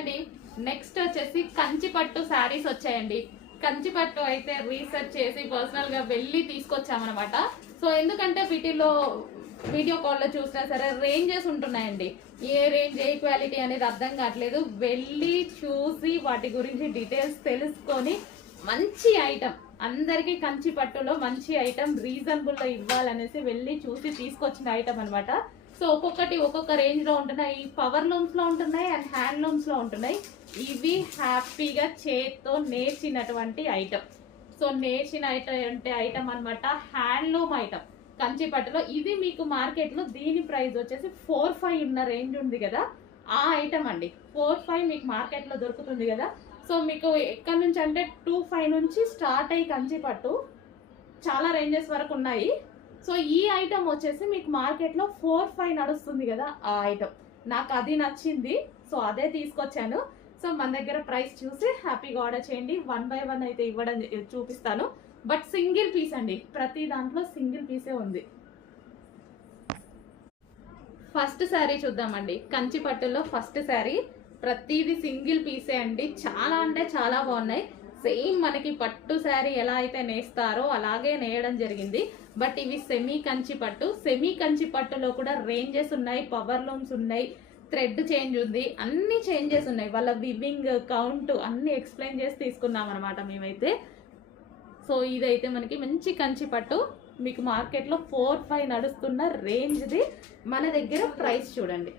అండి. నెక్స్ట్ వచ్చేసి కంచిపట్టు శారీస్ వచ్చాయండి. కంచిపట్టు అయితే రీసెర్చ్ చేసి పర్సనల్ గా వెళ్ళి తీసుకొచ్చామన్నమాట. సో ఎందుకంటే వీటిలో వీడియో కాల్ లో చూసినా సరే రేంజెస్ ఉంటున్నాయండి. ఏ రేంజ్ ఏ క్వాలిటీ అనేది అర్థం కావట్లేదు. వెళ్ళి చూసి వాటి గురించి డీటెయిల్స్ తెలుసుకొని మంచి ఐటమ్ అందరికి కంచిపట్టులో మంచి ఐటమ్ రీజనబుల్ లో ఇవ్వాలనేసి వెళ్ళి చూసి తీసుకొచ్చిన ఐటమ్ అనమాట. సో ఒక్కొక్కటి ఒక్కొక్క రేంజ్ లో ఉంటున్నాయి. పవర్ లూమ్స్ లో ఉంటున్నాయి అండ్ హ్యాండ్ లూమ్స్ లో ఉంటున్నాయి. ఇవి హ్యాపీగా చేత్తో నేర్చినటువంటి ఐటమ్. సో నేర్చిన ఐటమ్ అనమాట. హ్యాండ్లూమ్ ఐటమ్ కంచిపట్టులో. ఇది మీకు మార్కెట్ లో దీని ప్రైస్ వచ్చేసి 4-5 ఉన్న రేంజ్ ఉంది కదా, ఆ ఐటమ్ అండి. 4-5 మీకు మార్కెట్ లో దొరుకుతుంది కదా. సో మీకు ఎక్కడి నుంచి అంటే 2-5 నుంచి స్టార్ట్ అయ్యి కంచిపట్టు చాలా రేంజెస్ వరకు ఉన్నాయి. సో ఈ ఐటమ్ వచ్చేసి మీకు మార్కెట్లో 4-5 నడుస్తుంది కదా, ఆ ఐటమ్ నాకు అది నచ్చింది. సో అదే తీసుకొచ్చాను. సో మన దగ్గర ప్రైస్ చూసి హ్యాపీగా ఆర్డర్ చేయండి. 1 by 1 అయితే ఇవ్వడం చూపిస్తాను. బట్ సింగిల్ పీస్ అండి, ప్రతి దాంట్లో సింగిల్ పీసే ఉంది. ఫస్ట్ శారీ చూద్దామండి. కంచిపట్టులో ఫస్ట్ శారీ ప్రతిది సింగిల్ పీసే అండి. చాలా అంటే చాలా బాగున్నాయి. సేమ్ మనకి పట్టు శారీ ఎలా అయితే నేస్తారో అలాగే నేయడం జరిగింది. బట్ ఇవి సెమీ కంచి పట్టు. సెమీ కంచి పట్టులో కూడా రేంజెస్ ఉన్నాయి, పవర్ లూమ్స్ ఉన్నాయి, థ్రెడ్ చేంజ్ ఉంది, అన్ని చేంజెస్ ఉన్నాయి. వాళ్ళ వివింగ్ కౌంట్ అన్ని ఎక్స్ప్లెయిన్ చేసి తీసుకున్నాం అనమాట మేమైతే. సో ఇదైతే మనకి మంచి కంచి పట్టు. మీకు మార్కెట్లో 4-5 నడుస్తున్న రేంజ్ది. మన దగ్గర ప్రైస్ చూడండి.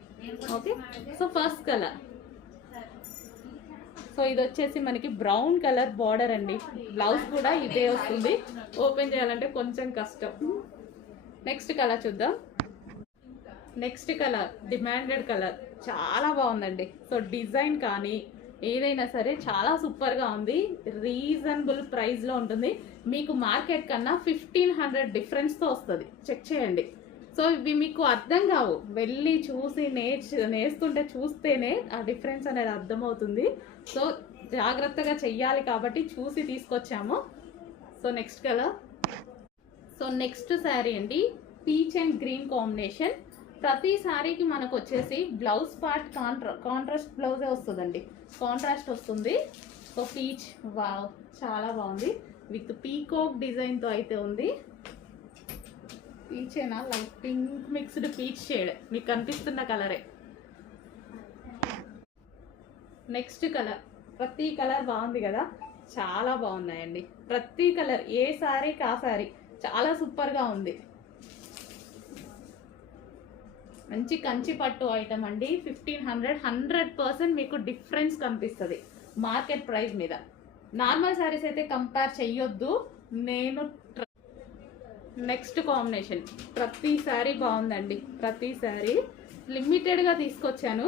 Okay, so first colour. So ఇది వచ్చేసి మనకి బ్రౌన్ కలర్ బార్డర్ అండి. బ్లౌజ్ కూడా ఇదే వస్తుంది. ఓపెన్ చేయాలంటే కొంచెం కష్టం. నెక్స్ట్ కలర్ చూద్దాం. నెక్స్ట్ కలర్ డిమాండెడ్ కలర్, చాలా బాగుందండి. సో డిజైన్ కానీ ఏదైనా సరే చాలా సూపర్గా ఉంది. రీజనబుల్ ప్రైస్లో ఉంటుంది. మీకు మార్కెట్ కన్నా 1500 డిఫరెన్స్తో వస్తుంది. చెక్ చేయండి. సో ఇవి మీకు అర్థం కావు, వెళ్ళి చూసి నేస్తుంటే చూస్తేనే ఆ డిఫరెన్స్ అనేది అర్థమవుతుంది. సో జాగ్రత్తగా చెయ్యాలి కాబట్టి చూసి తీసుకొచ్చాము. So next colour. So next sari అండి, పీచ్ అండ్ గ్రీన్ కాంబినేషన్. ప్రతి శారీకి మనకు వచ్చేసి బ్లౌజ్ పార్ట్ కాంట్రాస్ట్ బ్లౌజే వస్తుందండి. కాంట్రాస్ట్ వస్తుంది. సో పీచ్, వావ్ చాలా బాగుంది. విత్ పీకాక్ డిజైన్తో అయితే ఉంది. పీచేనా, light pink mixed peach shade మీకు కనిపిస్తున్న కలరే. Next colour. ప్రతి కలర్ బాగుంది కదా, చాలా బాగున్నాయండి. ప్రతి కలర్ ఏ శారీకి ఆ శారీ చాలా సూపర్గా ఉంది. మంచి కంచి పట్టు ఐటమ్ అండి. 1500, 100% మీకు డిఫరెన్స్ కనిపిస్తుంది మార్కెట్ ప్రైస్ మీద. నార్మల్ శారీస్ అయితే కంపేర్ చెయ్యొద్దు. నేను నెక్స్ట్ కాంబినేషన్. ప్రతి శారీ బాగుందండి. ప్రతి శారీ లిమిటెడ్గా తీసుకొచ్చాను.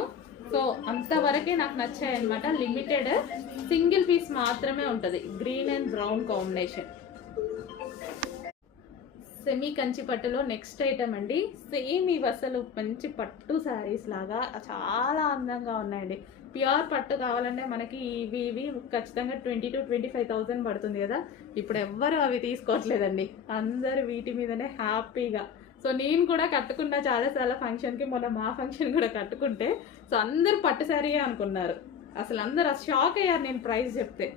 సో అంతవరకే నాకు నచ్చాయి అనమాట. లిమిటెడ్ సింగిల్ పీస్ మాత్రమే ఉంటుంది. Green and brown combination. Semi Kanchi పట్టులో నెక్స్ట్ ఐటమ్ అండి. సేమ్ ఇవి అసలు మంచి పట్టు శారీస్ లాగా చాలా అందంగా ఉన్నాయండి. ప్యూర్ పట్టు కావాలంటే మనకి ఇవి ఖచ్చితంగా 20,000 to 25,000 పడుతుంది కదా. ఇప్పుడు ఎవ్వరు అవి తీసుకోవట్లేదండి. అందరు వీటి మీదనే హ్యాపీగా. సో నేను కూడా కట్టుకున్నా చాలా ఫంక్షన్కి. మొన్న మా ఫంక్షన్ కూడా కట్టుకుంటే సో అందరు పట్టు శారీయే అనుకున్నారు. అసలు అందరు షాక్ అయ్యారు నేను ప్రైస్ చెప్తే.